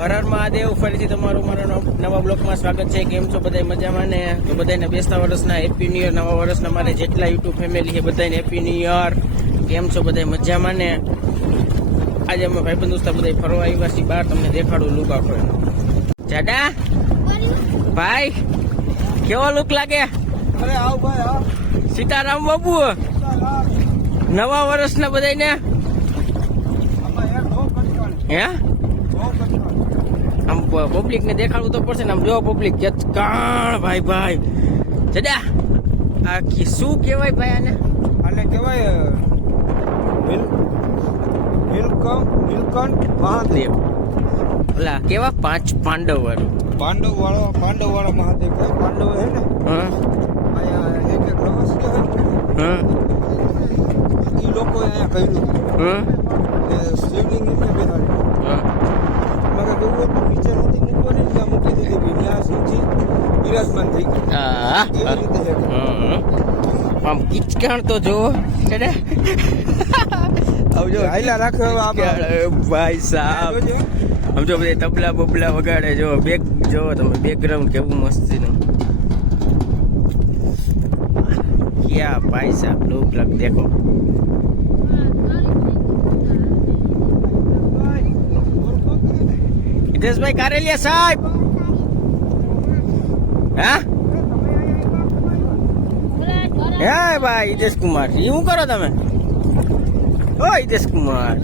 હર હર મહાદેવ. ફરીથી તમારું મારા નવા બ્લોગમાં સ્વાગત છે. કેમ છો બધા મજામાં ને? તો બધાને બેસતા વર્ષના હેપી ન્યુ યર. નવા વર્ષના મારે જેટલા યુટ્યુબ ફેમિલી છે બધાને હેપી ન્યુ યર. કેમ છો બધા મજામાં ને? આજે અમે ભાઈબંધ દોસ્તા બધા ફરવા આવ્યા છીએ બહાર. તમને દેખાડું લુક આખો. જાડા ભાઈ કેવો લુક લાગે? અરે આવ ભાઈ આવ. સીતારામ બાબુ નવા વર્ષના બધાને હે આમ પબ્લિક ને દેખાડવું તો પડશે ને. આમ જો પબ્લિક કાણ ભાઈ ભાઈ જડા આ શું કહેવાય ભાઈ આને? આને કહેવાય નીલકંઠ મહાદેવ. ઓલા કેવા પાંડવ વાળું પાંડવ વાળો મહાદેવ છે. પાંડવ હે ને અહીંયા એક રહસ્ય હોય એ લોકો અહીંયા કર્યું ને શિવલિંગ એમને બેહાડ્યું. મારે કેવું હતું નીચે નથી મૂકવાની ત્યાં મૂકી દીધી ત્યાં શિવજી બિરાજમાન થઈ ગયા એવી રીતે છે. આમ કિચકાણ તો જો આવજો હાઈલા રાખો ભાઈ સાહેબ. આમ જો બધા તબલા બબલા વગાડે. જો બેક જો તમે બેકગ્રાઉન્ડ કેવું મસ્ત છે. ક્યાં ભાઈ સાહેબ લુક લગ દેખો. હિતેશભાઈ કારેલિયા સાહેબ હા હે ભાઈ હિતેશ કુમાર શું કરો તમે? ઓ હિતેશ કુમાર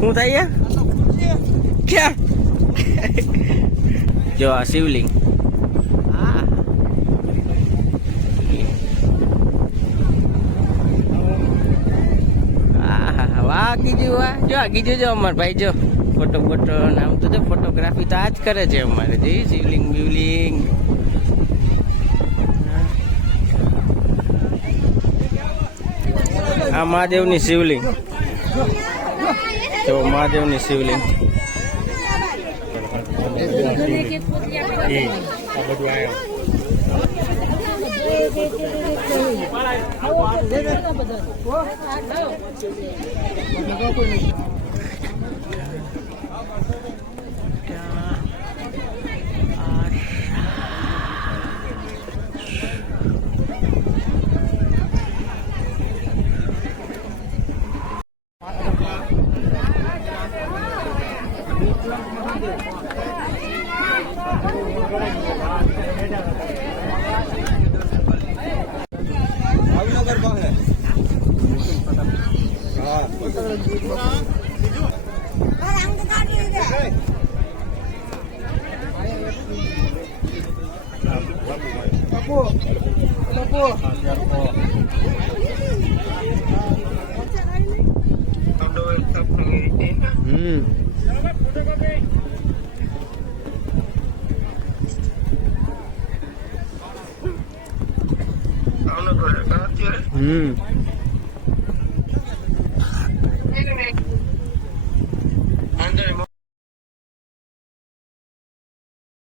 શું થાય ક્યાં? જો આ શિવલિંગ વાહ ગીજુ વાહ. જો આ ગીજુ જો અમાર ભાઈ જો ફોટો બોટો નામ તો જો ફોટોગ્રાફી તો આજ કરે છે અમારે. જો શિવલિંગ બિવલિંગ આ મહાદેવની શિવલિંગ. તો મહાદેવની શિવલિંગ ભાવનગર પાસે